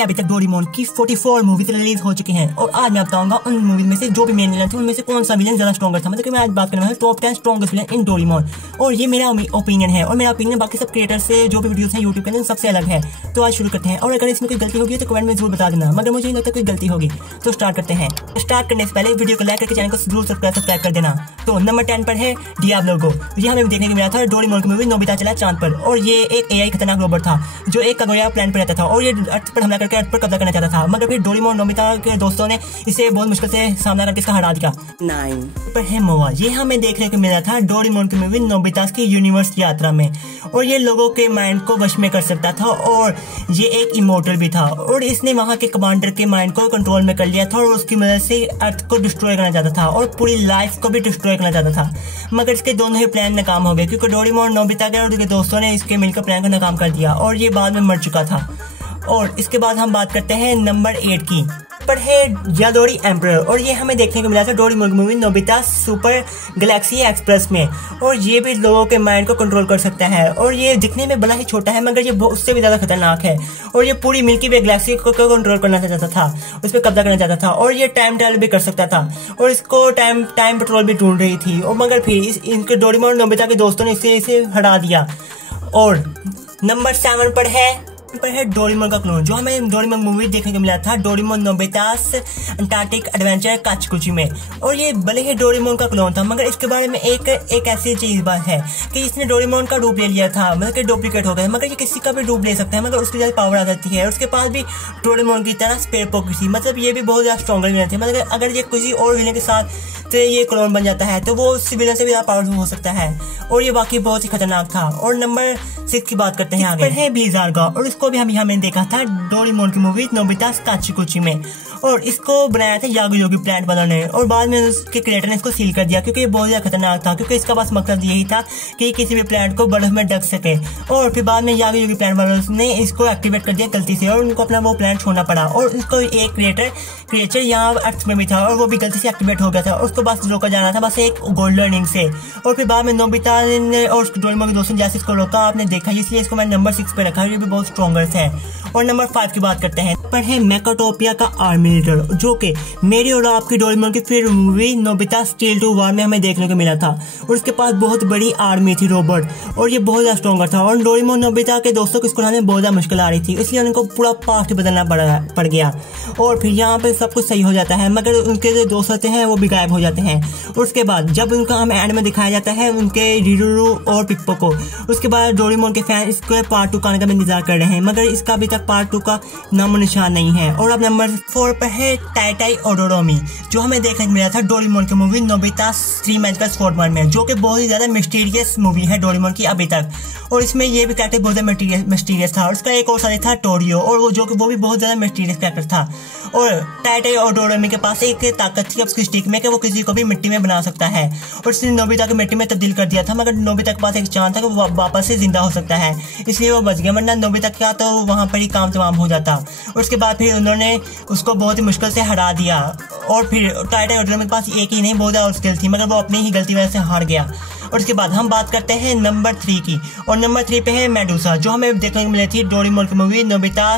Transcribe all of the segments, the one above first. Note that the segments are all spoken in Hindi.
अभी तक डोरेमोन की 44 मूवीज रिलीज हो चुकी हैं और आज मैं बताऊंगा उन मूवीज में से जो भी मेन विलन थे उनमें से कौन सा विलन ज्यादा स्ट्रॉन्गर था। मतलब कि मैं आज बात करने वाला हूं top 10 strongest villain in Doraemon और ये मेरा ओपिनियन है और मेरा ओपिनियन बाकी सब क्रिएटर से जो भी वीडियोस हैं यूट्यूब के सबसे अलग है। तो आज शुरू करते हैं और अगर इसमें कोई गलती होगी तो कमेंट में जरूर बता देना, मगर मुझे नहीं लगता कोई गलती होगी। तो स्टार्ट करते हैं। स्टार्ट करने से पहले वीडियो को लाइक करके चैनल को जरूर सब्सक्राइब कर देना। तो नंबर 10 पर है डियाब्लो गो। ये हमें देखने को मिला था डोरेमोन की मूवी नोबिता चला चांद पर और ये एक एआई खतरनाक रोबोट था जो एक कागोया प्लान पर रहता था और ये अर्थ पर हमला करके अर्थ पर कब्जा करना चाहता था, मगर फिर डोरेमोन नोबिता के दोस्तों ने इसे बहुत मुश्किल से सामना करके इसका हरा दिया। 9 पर है मोआ। ये हमें देखने को मिला था डोरेमोन की मूवी नोबिता की यूनिवर्स यात्रा में और ये लोगों के माइंड को वश में कर सकता था और ये एक इमोर्टल भी था और इसने वहां के कमांडर के माइंड को कंट्रोल में कर लिया था और उसकी मदद से अर्थ को डिस्ट्रॉय करना चाहता था और पूरी लाइफ को भी डिस्ट्रॉय करना चाहता था, मगर इसके दोनों ही प्लान नाकाम हो गए क्योंकि डोरेमोन नोबिता के और उसके दोस्तों ने इसके मिलकर प्लान को नाकाम कर दिया और ये बाद में मर चुका था। और इसके बाद हम बात करते हैं नंबर 8 की। पर है यादोरी एम्परर और ये हमें देखने को मिला था डोरेमोन की movie Nobita super Galaxy express में और ये भी लोगों के माइंड को कंट्रोल कर सकता है और ये दिखने में बड़ा ही छोटा है मगर ये उससे भी ज्यादा खतरनाक है और ये पूरी मिल्की वे गैलेक्सी को कंट्रोल करना चाहता था, उस पर कब्जा करना चाहता था और ये टाइम ट्रैवल भी कर सकता था और इसको टाइम पेट्रोल भी ढूंढ रही थी और मगर फिर इनके डोरेमोन नोबिता के दोस्तों ने इसे हरा दिया। और नंबर 7 पर है डोरेमोन का क्लोन जो हमें डोरेमोन मूवी देखने को मिला था डोरेमोन नोबितास अंटार्कटिक एडवेंचर काचकुची में और ये भले ही डोरेमोन का क्लोन था मगर इसके बारे में एक ऐसी चीज बात है कि इसने डोरेमोन का रूप ले लिया था, मतलब कि डुप्लीकेट हो गया, मगर ये किसी का भी रूप ले सकता है मगर उसकी ज्यादा पावर आ जाती है और उसके पास भी डोरेमोन की तरह स्पेयर पॉकेट थी, मतलब ये भी बहुत ज्यादा स्ट्रॉन्गर विलन थे, मतलब अगर ये किसी और विलन के साथ तो ये क्लोन बन जाता है तो वो उस विलन से भी ज्यादा पावरफुल हो सकता है और ये वाकई बहुत ही खतरनाक था। और नंबर 6 की बात करते हैं आगे है ब्लिज़ार्ड और इसको भी हमने देखा था डोरेमोन की मूवी नोबिता काचकुची में और इसको बनाया था यागो योगी प्लांट वालों ने और बाद में उसके क्रिएटर ने इसको सील कर दिया क्योंकि ये बहुत ज्यादा खतरनाक था, क्योंकि इसका बस मकसद यही था कि किसी भी प्लांट को बर्फ में ढक सके और फिर बाद में यागो योगी प्लांट वालों ने इसको एक्टिवेट कर दिया गलती से और उनको अपना वो प्लांट छोड़ना पड़ा और इसको एक क्रिएचर यहाँ अर्थ में भी था और वो भी गलती से एक्टिवेट हो गया था और उसको बस रोका जाना था बस एक गोल्डन रिंग से और फिर बाद में नोबिता ने और डोरेमोन के दोस्तों ने जैसे इसको रोका आपने देखा, इसलिए इसको मैंने नंबर 6 पे रखा है, ये भी बहुत स्ट्रॉन्गर है। और नंबर 5 की बात करते हैं पर है मेकाटोपिया का आर्मी लीडर जो कि मेरी और आपकी डोरेमोन की फिर movie Nobita steel to war में हमें देखने को मिला था और उसके पास बहुत बड़ी आर्मी थी रोबोट और ये बहुत ज्यादा स्ट्रॉन्गर था और डोरेमोन नोबिता के दोस्तों को इसको लाने में बहुत ज्यादा मुश्किल आ रही थी, इसलिए उनको पूरा पास्ट बदलना पड़ गया और फिर यहाँ पे सब कुछ सही हो जाता है मगर उनके जो दोस्त होते हैं वो भी गायब हो जाते हैं। और उसके बाद जब उनका हमें एंड में दिखाया जाता है उनके रिरुरू और पिप्पो को, उसके बाद डोरेमोन के फैन इसको पार्ट 2 का आने का इंतजार कर रहे हैं मगर इसका अभी तक पार्ट 2 का नामो निशान नहीं है। और अब नंबर 4 पर है टाइटाई ओडोरोमी जो हमें देखने को मिला था डोरेमोन की movie Nobita three magical swordsman में जो कि बहुत ही ज्यादा मिस्टीरियस मूवी है डोरेमोन की अभी तक और इसमें ये भी कैरेक्टर बहुत ज्यादा मिस्टीरियस था और इसका एक और साथी था टोरियो और वो भी बहुत ज्यादा मिस्टीरियस कैरेक्टर था और टाइटाई ओडोरोमी के पास एक ताकत थी उसकी स्टिक में कि वो किसी को भी मिट्टी में बना सकता है और उसने नोबिता को मिट्टी में तब्दील कर दिया था मगर नोबिता के पास एक चांस था कि वो वापस से जिंदा हो सकता है, इसलिए वो बच गया, वरना नोबिता क्या तो वहां पर ही काम तमाम हो जाता। और उसके बाद फिर उन्होंने उसको बहुत ही मुश्किल से हरा दिया और फिर टाइटाई ओडोरोमी के पास एक ही नहीं बहुत ज्यादा स्किल थी मगर वो अपनी ही गलती वजह से हार गया। और उसके बाद हम बात करते हैं नंबर 3 की और नंबर 3 पे है मेडुसा जो हमें देखने को मिली थी डोरेमोन की मूवी नोबिता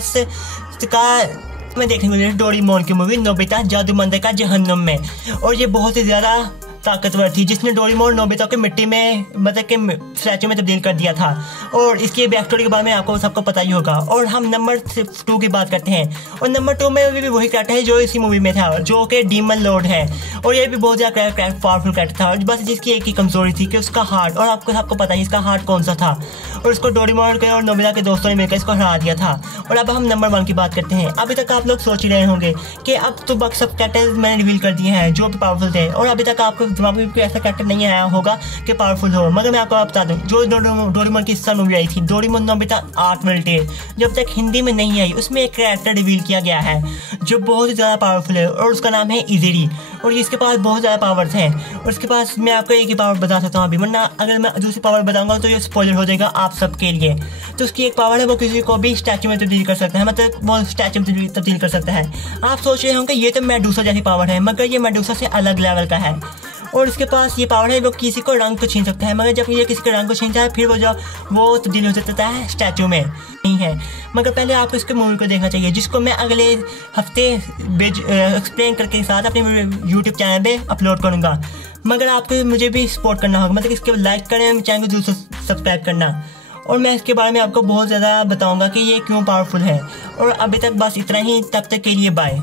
डोरेमोन की मूवी नोबिता जादू मंदिर का जहन्नुम में और ये बहुत ही ज्यादा ताकतवर थी जिसने डोरेमोन नोबिता को मिट्टी में मतलब के स्टैचू में तब्दील कर दिया था और इसकी बैक स्टोरी के बारे में आपको सबको पता ही होगा। और हम नंबर 2 की बात करते हैं और नंबर 2 में भी वही कैरेक्टर है जो इसी मूवी में था जो कि डीमन लॉर्ड है और ये भी बहुत ज्यादा पावरफुल कैरेक्टर था और बस जिसकी एक ही कमजोरी थी कि उसका हार्ट, और आपको पता है इसका हार्ट कौन सा था और उसको डोरेमोन के और नोबिता के दोस्तों ने मिलकर इसको हरा दिया था। और अब हम नंबर 1 की बात करते हैं। अभी तक आप लोग सोच ही रहे होंगे कि अब तो बस सब कैरेक्टर मैंने रिवील कर दिए हैं जो पावरफुल थे और अभी तक आपको दिमाग में कोई ऐसा कैरेक्टर नहीं आया होगा कि पावरफुल हो, मगर मैं आपको बता दूं जो डोरेमोन की इस मूवी आई थी डोरेमोन नोबिता आर्ट मिलिटेयर जब तक हिंदी में नहीं आई उसमें एक कैरेक्टर रिवील किया गया है जो बहुत ही ज्यादा पावरफुल है और उसका नाम है इजिरी और इसके पास बहुत ज्यादा पावर्स हैं और उसके पास मैं आपको एक ही पावर बता सकता हूँ अभी, वरना अगर मैं दूसरी पावर बताऊंगा तो ये स्पॉइलर हो जाएगा आप सबके लिए। तो उसकी एक पावर है वो किसी को भी स्टैचू में तब्दील कर सकता है, मतलब वो स्टैचू में तब्दील कर सकता है। आप सोच रहे होंगे ये तो मेडुसा जैसी पावर है मगर ये मेडुसा से अलग लेवल का है और इसके पास ये पावर है, वो किसी को रंग को छीन सकता है, मगर जब ये किसी के रंग को छीनता है फिर वो तब्दील हो जाता है स्टैचू में नहीं है। मगर पहले आपको इसके मूवी को देखना चाहिए, जिसको मैं अगले हफ्ते एक्सप्लेन करके साथ अपने यूट्यूब चैनल पे अपलोड करूँगा। मगर आपको मुझे भी सपोर्ट करना होगा, मतलब इसके लाइक करें, चैनल को जरूर सब्सक्राइब करना, और मैं इसके बारे में आपको बहुत ज़्यादा बताऊँगा कि ये क्यों पावरफुल है। और अभी तक बस इतना ही, तब तक के लिए बाय।